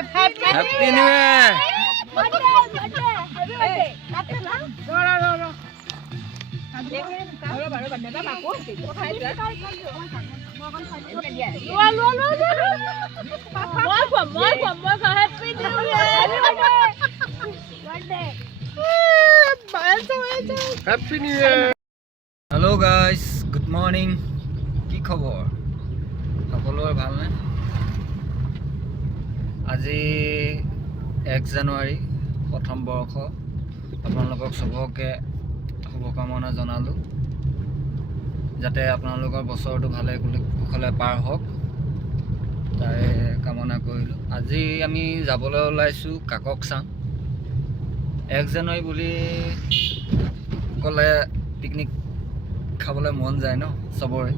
Happy new ইয়াৰ happy new ইয়াৰ। Hello' guys, good morning. কি খবৰ? সকলোৰে ভালনে? আজি 1 জানুৱাৰী, প্ৰথম বৰ্ষ। আপোনালোকক চবকে শুভকামনা জনালোঁ, যাতে আপোনালোকৰ বছৰটো ভালে কুশলে পাৰ হওক, তাৰে কামনা কৰিলোঁ। আজি আমি যাবলৈ ওলাইছোঁ কাককচাং। 1 জানুৱাৰী বুলি ক'লে পিকনিক খাবলৈ মন যায় ন চবৰে,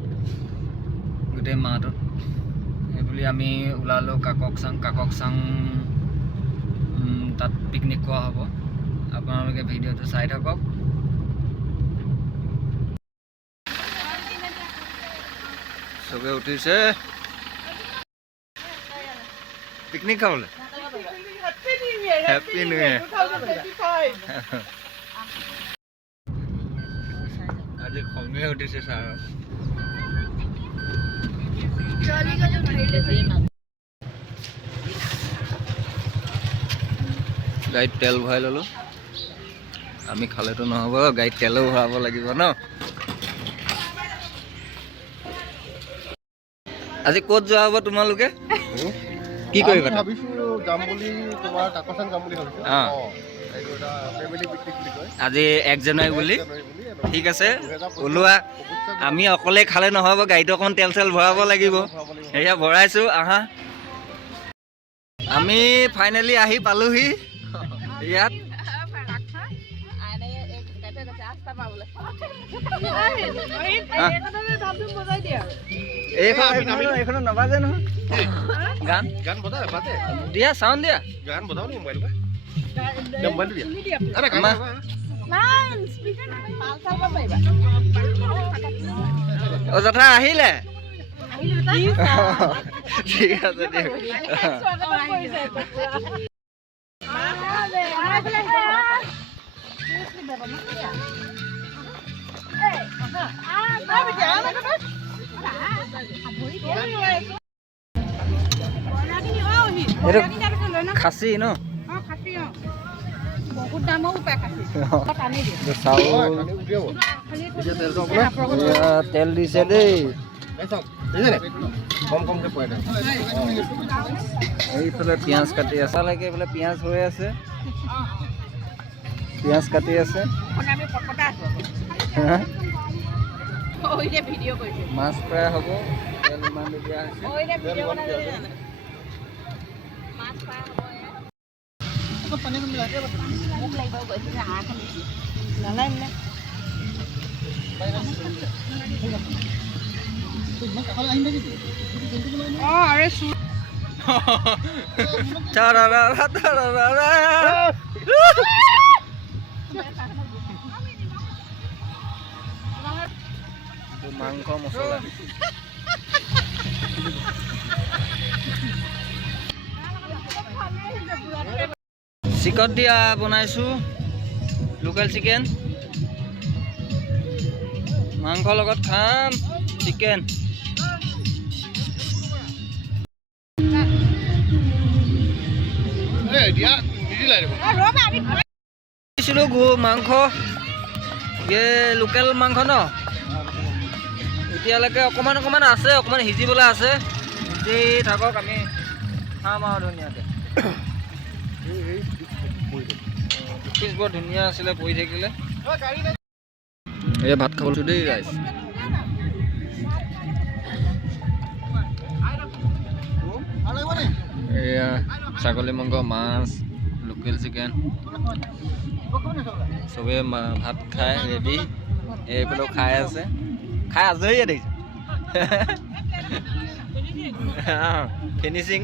গোটেই মাহটোত। সেইবুলি আমি ওলালোঁ কাককচাং। তাত পিকনিক খোৱা হ'ব। আপোনালোকে ভিডিঅ'টো চাই থাকক। চবে উঠিছে পিকনিক খাবলৈ। হেপী নিউ ইয়াৰ। আজি খঙে উঠিছে ছাৰ। গাড়ীত তেল ভৰাই ল'লোঁ। আমি খালেতো নহ'ব, গাড়ীত তেলো ভৰাব লাগিব ন। আজি ক'ত যোৱা হ'ব তোমালোকে? কি কৰিবা? ভাবিছোঁ যাম বুলি, তোমাৰ কাককচাং যাম বুলি ভাবিছোঁ। আজি 1 জানুৱাৰী বুলি। ঠিক আছে, ওলোৱা। আমি অকলে খালে নহ'ব, গাড়ীত অকণ তেল চেল ভৰাব লাগিব। সেয়া ভৰাইছোঁ, আহা। আমি ফাইনেলি আহি পালোহি ইয়াত। এইখনো নবাজে নহয়। গান গান বজাই বাজে দিয়া, চাউণ্ড দিয়া। গান বজাও নি মোবাইল মোবাইলটো দিয়া। অ জেঠা আহিলে? ঠিক আছে দিয়ক। খাচী ন? বহুত দামও পায় খাচী। চাউল তেল দিছে দেই। কম কমকে পৰে। এইফালে পিঁয়াজ কাটি আছে, লাগে এইফালে পিঁয়াজ হৈ আছে, পিঁয়াজ কাটি আছে। মাছ ফ্ৰাই হ'ব। তেল ইমান দিয়া হৈছে। মাংস মছলা চিকট দিয়া বনাইছোঁ, লোকেল চিকেন। মাংসৰ লগত খাম চিকেন। দিছিলোঁ মাংস, লোকেল মাংস ন। এতিয়ালৈকে অকণমান আছে, অকণমান সিজিবলৈ আছে। সিজি থাকক, আমি খাম আৰু ধুনীয়াকৈ। পিচ বৰ ধুনীয়া আছিলে, পৰি থাকিলে। এই ভাত খাবলৈ দেই ৰাইজ। এয়া ছাগলী মাংস, মাছ, লোকেল চিকেন, চবে ভাত খাই ৰেডি। এইফালেও খাই আছে, খাই আজৰিয়ে দেখিছে। ফিনিচিং।